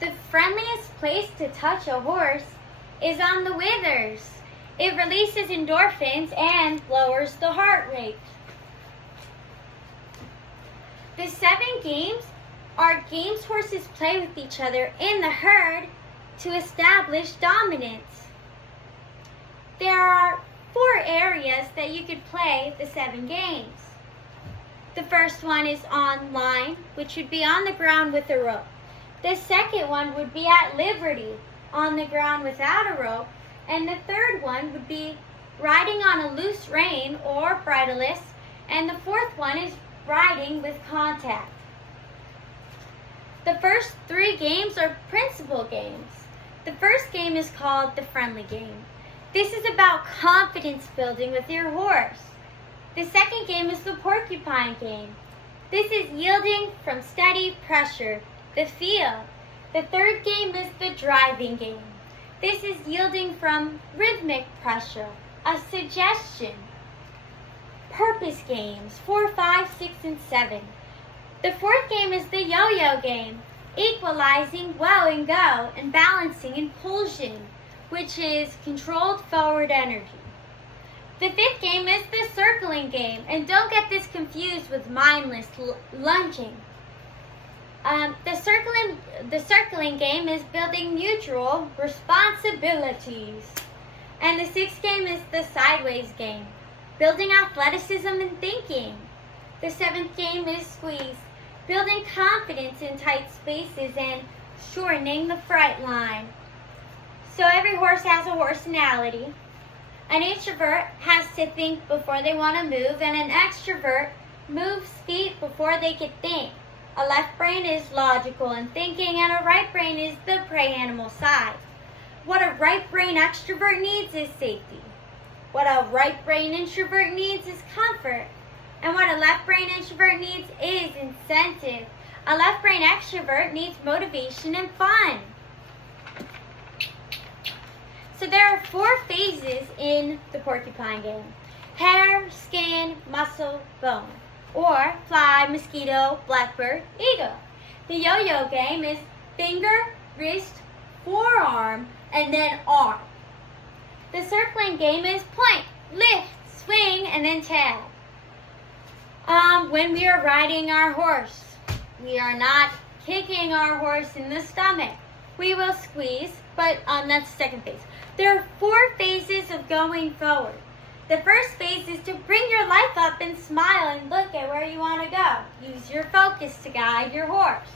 The friendliest place to touch a horse is on the withers. It releases endorphins and lowers the heart rate. The 7 games are games horses play with each other in the herd to establish dominance. There are 4 areas that you could play the 7 games. The first one is on line, which would be on the ground with a rope. The second one would be at liberty, on the ground without a rope. And the third one would be riding on a loose rein or bridleless. And the fourth one is riding with contact. The first 3 games are principal games. The first game is called the friendly game. This is about confidence building with your horse. The second game is the porcupine game. This is yielding from steady pressure, the feel. The third game is the driving game. This is yielding from rhythmic pressure, a suggestion. Purpose games, 4, 5, 6, and 7. The fourth game is the yo-yo game, equalizing woe and go and balancing impulsion, which is controlled forward energy. The fifth game is the circling game, and don't get this confused with mindless lunging. The circling game is building mutual responsibilities. And the sixth game is the sideways game, building athleticism and thinking. The seventh game is squeeze, building confidence in tight spaces and shortening the fright line. So every horse has a horsenality. An introvert has to think before they want to move, and an extrovert moves feet before they can think. A left brain is logical and thinking, and a right brain is the prey animal side. What a right brain extrovert needs is safety. What a right brain introvert needs is comfort. And what a left brain introvert needs is incentive. A left brain extrovert needs motivation and fun. So there are 4 phases in the porcupine game: hair, skin, muscle, bone. Or fly, mosquito, blackbird, eagle. The yo-yo game is finger, wrist, forearm, and then arm. The circling game is point, lift, swing, and then tag. When we are riding our horse, we are not kicking our horse in the stomach. We will squeeze, but that's the second phase. There are 4 phases of going forward. The first phase is to bring your life up and smile and look at where you want to go. Use your focus to guide your horse.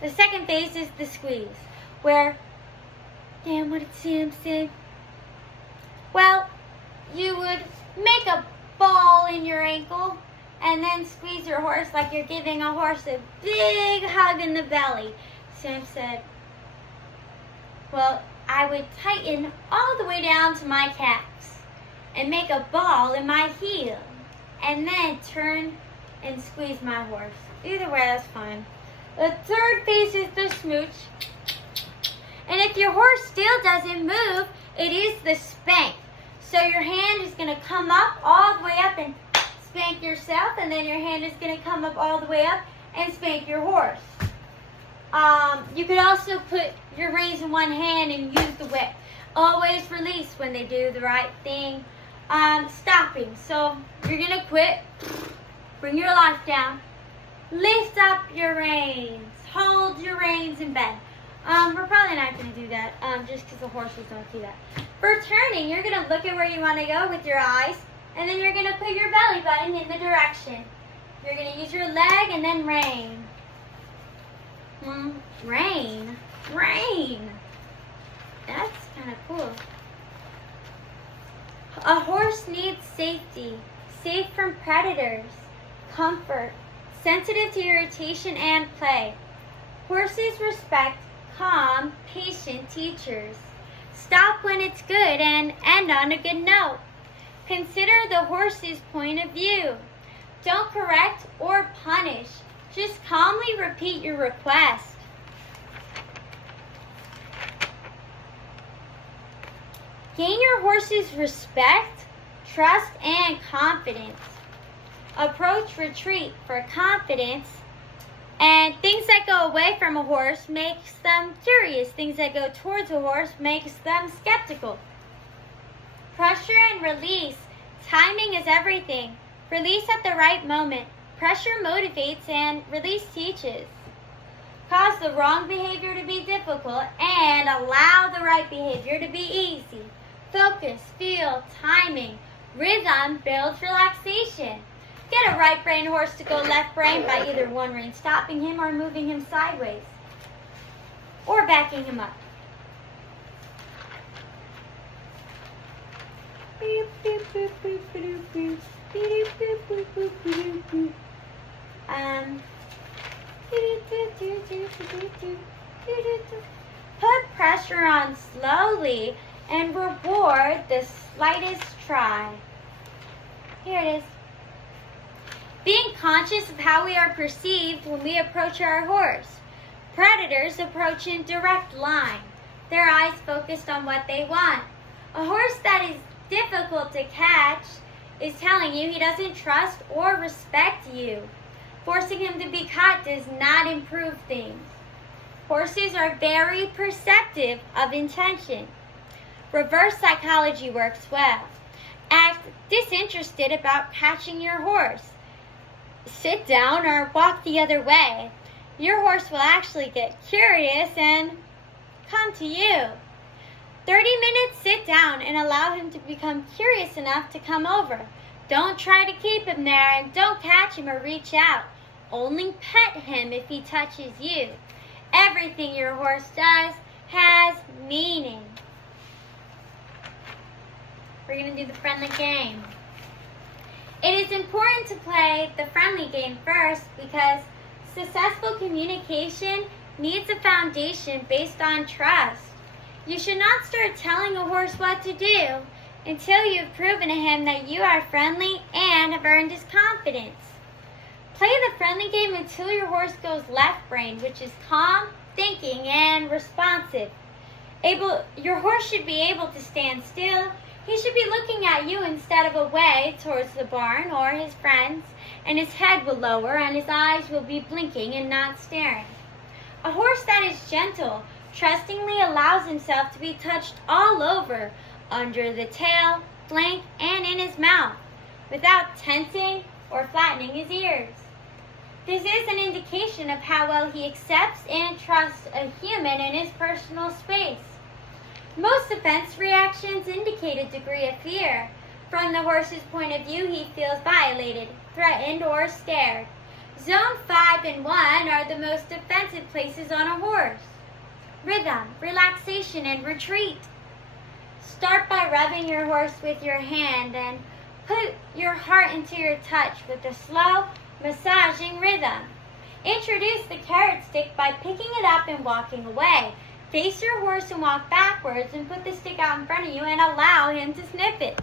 The second phase is the squeeze, where, what did Sam say? Well, you would make a ball in your ankle and then squeeze your horse like you're giving a horse a big hug in the belly. Sam said, well, I would tighten all the way down to my calves and make a ball in my heel, and then turn and squeeze my horse. Either way, that's fine. The third phase is the smooch. And if your horse still doesn't move, it is the spank. So your hand is going to come up all the way up and spank yourself, and then your hand is going to come up all the way up and spank your horse. You could also put your reins in one hand and use the whip. Always release when they do the right thing. Stopping. So you're going to quit. Bring your life down. Lift up your reins. Hold your reins in bed. We're probably not going to do that just because the horses don't do that. For turning, you're going to look at where you want to go with your eyes, and then you're going to put your belly button in the direction. You're going to use your leg and then rein. Rein. That's kind of cool. A horse needs safety, safe from predators, comfort, sensitive to irritation and play. Horses respect calm, patient teachers. Stop when it's good and end on a good note. Consider the horse's point of view. Don't correct or punish. Just calmly repeat your request. Gain your horse's respect, trust, and confidence. Approach retreat for confidence And things that go away from a horse makes them curious. Things that go towards a horse makes them skeptical. Pressure and release. Timing is everything. Release at the right moment. Pressure motivates and release teaches. Cause the wrong behavior to be difficult and allow the right behavior to be easy. Focus, feel, timing. Rhythm builds relaxation. Get a right brain horse to go left brain by either one rein stopping him or moving him sideways or backing him up. Put pressure on slowly and reward the slightest try. Here it is. Being conscious of how we are perceived when we approach our horse. Predators approach in direct line, their eyes focused on what they want. A horse that is difficult to catch is telling you he doesn't trust or respect you. Forcing him to be caught does not improve things. Horses are very perceptive of intention. Reverse psychology works well. Act disinterested about catching your horse. Sit down or walk the other way. Your horse will actually get curious and come to you. 30 minutes, sit down and allow him to become curious enough to come over. Don't try to keep him there and don't catch him or reach out. Only pet him if he touches you. Everything your horse does has meaning. We're going to do the friendly game. It is important to play the friendly game first because successful communication needs a foundation based on trust. You should not start telling a horse what to do until you've proven to him that you are friendly and have earned his confidence. Play the friendly game until your horse goes left brain, which is calm, thinking, and responsive. Your horse should be able to stand still. He should be looking at you instead of away towards the barn or his friends, and his head will lower and his eyes will be blinking and not staring. A horse that is gentle trustingly allows himself to be touched all over, under the tail, flank, and in his mouth, without tensing or flattening his ears. This is an indication of how well he accepts and trusts a human in his personal space. Most defense reactions indicate a degree of fear. From the horse's point of view, he feels violated, threatened, or scared. Zone 5 and 1 are the most defensive places on a horse. Rhythm, relaxation, and retreat. Start by rubbing your horse with your hand and put your heart into your touch with a slow, massaging rhythm. Introduce the carrot stick by picking it up and walking away. Face your horse and walk backwards and put the stick out in front of you and allow him to sniff it.